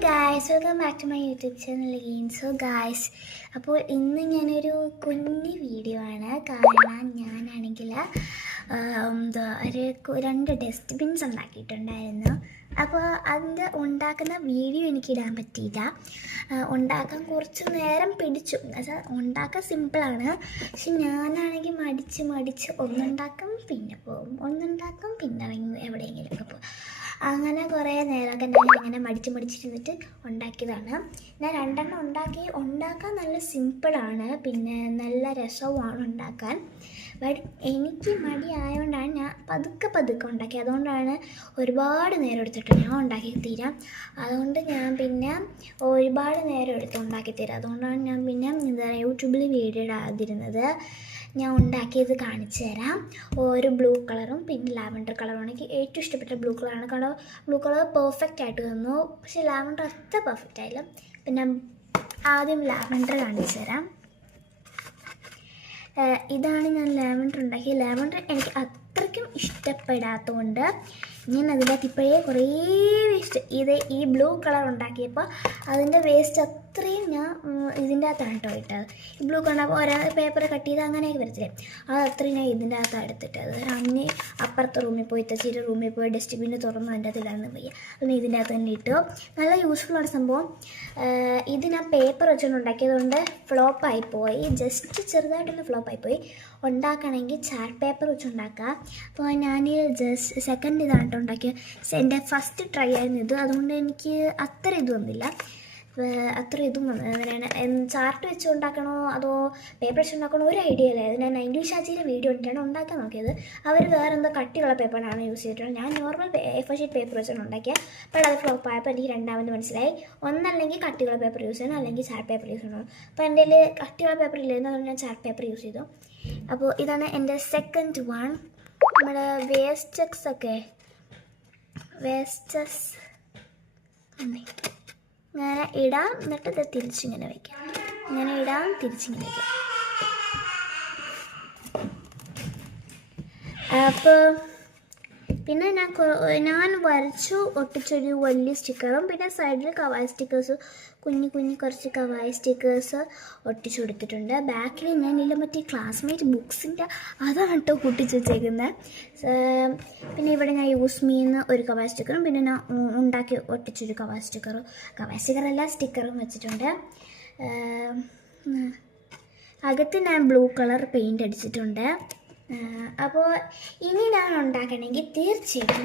guys, welcome back to my YouTube channel again. So guys, അപ്പോൾ ഇന്ന് ഞാനൊരു കുഞ്ഞു വീഡിയോ ആണ്. കാരണം ഞാനാണെങ്കിൽ രണ്ട് ഡസ്റ്റ്ബിൻസ് ഉണ്ടാക്കിയിട്ടുണ്ടായിരുന്നു. അപ്പോൾ അതിൻ്റെ ഉണ്ടാക്കുന്ന വീഡിയോ എനിക്കിടാൻ പറ്റിയില്ല. ഉണ്ടാക്കാൻ കുറച്ച് നേരം പിടിച്ചു. ഉണ്ടാക്കാൻ സിമ്പിളാണ്, പക്ഷെ ഞാനാണെങ്കിൽ മടിച്ച് ഒന്നുണ്ടാക്കും പിന്നെ പോകും, ഒന്നുണ്ടാക്കും പിന്നെ എവിടെയെങ്കിലുമൊക്കെ പോകും. അങ്ങനെ കുറേ നേരമൊക്കെ ഞാൻ ഇങ്ങനെ മടിച്ചിരുന്നിട്ട് ഉണ്ടാക്കിയതാണ്. ഞാൻ രണ്ടെണ്ണം ഉണ്ടാക്കാൻ നല്ല സിമ്പിളാണ്, പിന്നെ നല്ല രസവുമാണ് ഉണ്ടാക്കാൻ. ബട്ട് എനിക്ക് മടിയായതുകൊണ്ടാണ് ഞാൻ പതുക്കെ ഉണ്ടാക്കിയത്. അതുകൊണ്ടാണ് ഒരുപാട് നേരം എടുത്തിട്ട് ഞാൻ ഉണ്ടാക്കി തീരാം. അതുകൊണ്ട് ഞാൻ പിന്നെ ഒരുപാട് നേരം എടുത്ത് ഉണ്ടാക്കി തരാം. അതുകൊണ്ടാണ് ഞാൻ പിന്നെ യൂട്യൂബിൽ വീഡിയോ ഇടാതിരുന്നത്. ഞാൻ ഉണ്ടാക്കിയത് കാണിച്ചു തരാം. ഒരു ബ്ലൂ കളറും പിന്നെ ലാവൻഡർ കളറും. എനിക്ക് ഏറ്റവും ഇഷ്ടപ്പെട്ട ബ്ലൂ കളറാണ്. കാരണം ബ്ലൂ കളർ പെർഫെക്റ്റ് ആയിട്ട് വന്നു, പക്ഷേ ലാവൻഡർ അത്ര പെർഫെക്റ്റ് ആയില്ല. പിന്നെ ആദ്യം ലാവൻഡർ കാണിച്ചു തരാം. ഇതാണ് ഞാൻ ലാവൻഡർ ഉണ്ടാക്കിയത്. ലാവൻഡർ എനിക്ക് അത്രയ്ക്കും ഇഷ്ടപ്പെടാത്തതുകൊണ്ട് ഞാൻ അതിൻ്റെ അകത്ത് ഇപ്പോഴേ കുറേ വേസ്റ്റ് ഈ ബ്ലൂ കളർ ഉണ്ടാക്കിയപ്പോൾ അതിൻ്റെ വേസ്റ്റ് അത്രയും ഞാൻ ഇതിൻ്റെ അകത്താണ് കേട്ടോ ഇട്ടത്. ഈ ബ്ലൂ കളർ ഓരോ പേപ്പർ കട്ട് ചെയ്ത് അങ്ങനെയൊക്കെ വരത്തില്ലേ, അത് അത്രയും ഞാൻ ഇതിൻ്റെ അകത്താണ് എടുത്തിട്ടത്. അന്ന് അപ്പുറത്തെ റൂമിൽ പോയി തച്ചിരി റൂമിൽ പോയി ഡസ്റ്റ്ബിന്ന് തുറന്ന് അതിൻ്റെ അകത്ത് ഇടാൻ വയ്യ, അതൊന്നും ഇതിൻ്റെ അകത്ത് തന്നെ ഇട്ടു. നല്ല യൂസ്ഫുള്ളാണ് സംഭവം. ഇത് ഞാൻ പേപ്പർ വെച്ചുകൊണ്ട് ഉണ്ടാക്കിയതുകൊണ്ട് ഫ്ലോപ്പായിപ്പോയി, ജസ്റ്റ് ചെറുതായിട്ടൊന്ന് ഫ്ലോപ്പായിപ്പോയി. ഉണ്ടാക്കണമെങ്കിൽ ചാർട്ട് പേപ്പർ വെച്ച് ഉണ്ടാക്കുക. അപ്പോൾ ഞാൻ ജസ്റ്റ് സെക്കൻഡ് ഇതാണ് കേട്ടോ ഉണ്ടാക്കിയത്. എൻ്റെ ഫസ്റ്റ് ട്രൈ ആയിരുന്നു ഇത്, അതുകൊണ്ട് എനിക്ക് അത്ര ഇത് വന്നില്ല. ഇതും ചാർട്ട് വെച്ച് ഉണ്ടാക്കണോ അതോ പേപ്പർ വെച്ച് ഉണ്ടാക്കണോ ഒരു ഐഡിയ ഇല്ല. ഞാൻ ഇംഗ്ലീഷ് ആച്ചിൻ്റെ വീഡിയോ ഇട്ടാണ് ഉണ്ടാക്കാൻ നോക്കിയത്. അവർ വേറെ എന്തോ കട്ടിയുള്ള പേപ്പറാണ് യൂസ് ചെയ്തിട്ടുള്ളത്. ഞാൻ നോർമൽ A4 ഷീറ്റ് പേപ്പർ വെച്ചാണ് ഉണ്ടാക്കിയത്. അപ്പോൾ അത് ഫ്ലോപ്പ് ആയപ്പോൾ എനിക്ക് രണ്ടാമത് മനസ്സിലായി, ഒന്നല്ലെങ്കിൽ കട്ടിയുള്ള പേപ്പർ യൂസ് ചെയ്യണം, അല്ലെങ്കിൽ ചാർട്ട് പേപ്പർ യൂസ് ചെയ്യണം. അപ്പോൾ എൻ്റെ കയ്യിൽ കട്ടിയുള്ള പേപ്പർ ഇല്ലായിരുന്നു, അതുകൊണ്ട് ഞാൻ ചാർട്ട് പേപ്പർ യൂസ് ചെയ്തു. അപ്പോൾ ഇതാണ് എൻ്റെ സെക്കൻഡ് വൺ. നമ്മുടെ വേസ്റ്റസ് ഇങ്ങനെ ഇടാം, എന്നിട്ട് ഇത് തിരിച്ചിങ്ങനെ വയ്ക്കാം. ഇങ്ങനെ ഇടാം, തിരിച്ചിങ്ങനെ വയ്ക്കാം. അപ്പോൾ പിന്നെ ഞാൻ വരച്ചു ഒട്ടിച്ചൊരു വലിയ സ്റ്റിക്കറും പിന്നെ സൈഡിൽ കവായ സ്റ്റിക്കേഴ്സ്, കുഞ്ഞു കുറച്ച് കവായ സ്റ്റിക്കേഴ്സ് ഒട്ടിച്ചു കൊടുത്തിട്ടുണ്ട്. ബാക്കിൽ ഞാൻ ഇല്ല മറ്റേ ക്ലാസ്മേറ്റ് ബുക്സിൻ്റെ അതാണ് കേട്ടോ ഒട്ടിച്ച് വെച്ചേക്കുന്നത്. പിന്നെ ഇവിടെ ഞാൻ യൂസ് ചെയ്യുന്ന ഒരു കവായ സ്റ്റിക്കറും പിന്നെ ഞാൻ ഉണ്ടാക്കി ഒട്ടിച്ചൊരു കവായ സ്റ്റിക്കറല്ല സ്റ്റിക്കറും വെച്ചിട്ടുണ്ട്. അകത്ത് ഞാൻ ബ്ലൂ കളർ പെയിൻ്റ് അടിച്ചിട്ടുണ്ട്. അപ്പോൾ ഇനി ഞാൻ ഉണ്ടാക്കണമെങ്കിൽ തീർച്ചയായിട്ടും